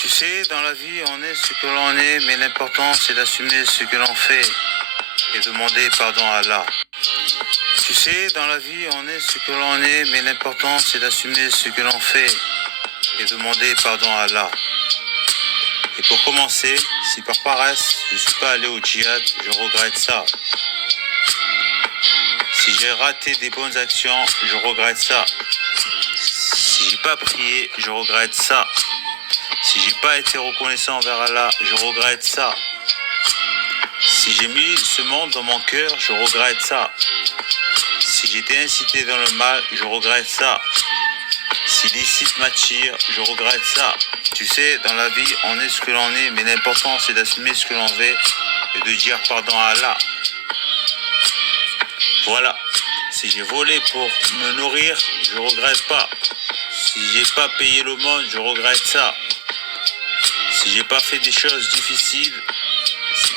Tu sais, dans la vie, on est ce que l'on est, mais l'important, c'est d'assumer ce que l'on fait et demander pardon à Allah. Tu sais, dans la vie, on est ce que l'on est, mais l'important, c'est d'assumer ce que l'on fait et demander pardon à Allah. Et pour commencer, si par paresse, je ne suis pas allé au djihad, je regrette ça. Si j'ai raté des bonnes actions, je regrette ça. Si j'ai pas prié, je regrette ça. Si j'ai pas été reconnaissant envers Allah, je regrette ça. Si j'ai mis ce monde dans mon cœur, je regrette ça. Si j'étais incité dans le mal, je regrette ça. Si l'illicite m'attire, je regrette ça. Tu sais, dans la vie, on est ce que l'on est, mais l'important c'est d'assumer ce que l'on fait et de dire pardon à Allah. Voilà. Si j'ai volé pour me nourrir, je regrette pas. Si j'ai pas payé l'aumône, je regrette ça. Si j'ai pas fait des choses difficiles,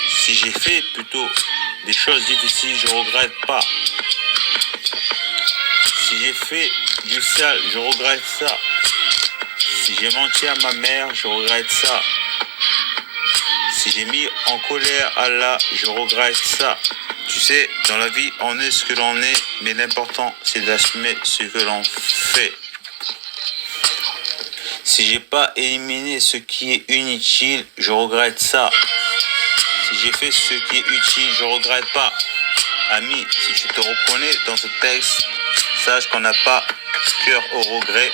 si j'ai fait plutôt des choses difficiles, je regrette pas. Si j'ai fait du sale, je regrette ça. Si j'ai menti à ma mère, je regrette ça. Si j'ai mis en colère Allah, je regrette ça. Tu sais, dans la vie, on est ce que l'on est, mais l'important, c'est d'assumer ce que l'on fait. Si j'ai pas éliminé ce qui est inutile, je regrette ça. Si j'ai fait ce qui est utile, je regrette pas. Ami, si tu te reconnais dans ce texte, sache qu'on n'a pas cœur au regret,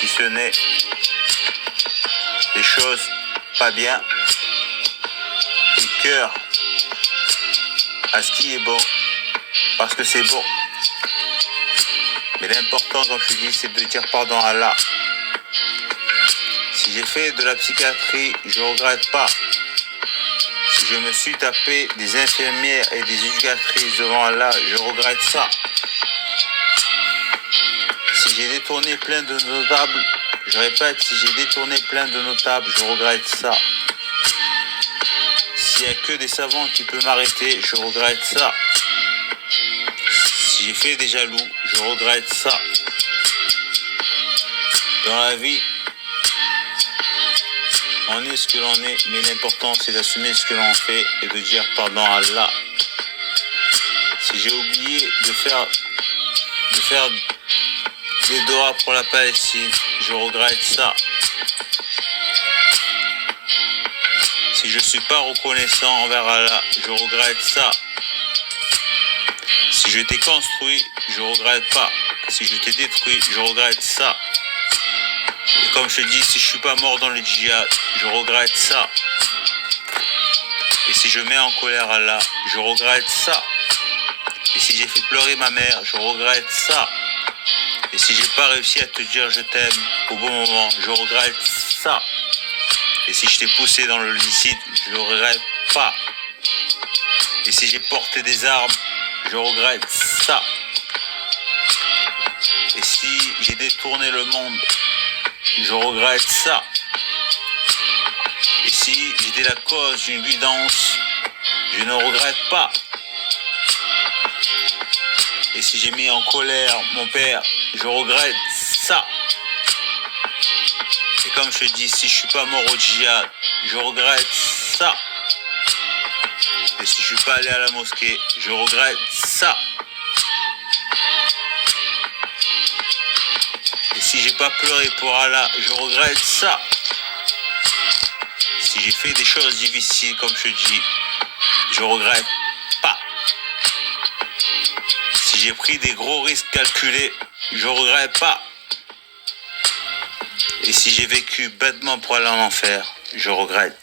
si ce n'est des choses pas bien, et cœur à ce qui est bon, parce que c'est bon. Mais l'important, comme je dis, c'est de dire pardon à Allah. Si j'ai fait de la psychiatrie, je regrette pas. Si je me suis tapé des infirmières et des éducatrices devant Allah, je regrette ça. Si j'ai détourné plein de notables, je répète, si j'ai détourné plein de notables, je regrette ça. S'il n'y a que des savants qui peuvent m'arrêter, je regrette ça. Si j'ai fait des jaloux, je regrette ça. Dans la vie, on est ce que l'on est, mais l'important c'est d'assumer ce que l'on fait et de dire pardon à Allah. Si j'ai oublié de faire des doigts pour la Palestine, je regrette ça. Si je ne suis pas reconnaissant envers Allah, je regrette ça. Si je t'ai construit, je regrette pas. Si je t'ai détruit, je regrette ça. Et comme je te dis, si je suis pas mort dans le djihad, je regrette ça. Et si je mets en colère Allah, je regrette ça. Et si j'ai fait pleurer ma mère, je regrette ça. Et si j'ai pas réussi à te dire je t'aime au bon moment, je regrette ça. Et si je t'ai poussé dans le licite, je ne regrette pas. Et si j'ai porté des armes, je regrette ça. Et si j'ai détourné le monde, je regrette ça. Et si j'étais la cause d'une violence, je ne regrette pas. Et si j'ai mis en colère mon père, je regrette ça. Et comme je te dis, si je suis pas mort au djihad, je regrette ça. Et si je suis pas allé à la mosquée, je regrette ça. Et si j'ai pas pleuré pour Allah, je regrette ça. Si j'ai fait des choses difficiles, comme je te dis, je regrette pas. Si j'ai pris des gros risques calculés, je regrette pas. Et si j'ai vécu bêtement pour aller en enfer, je regrette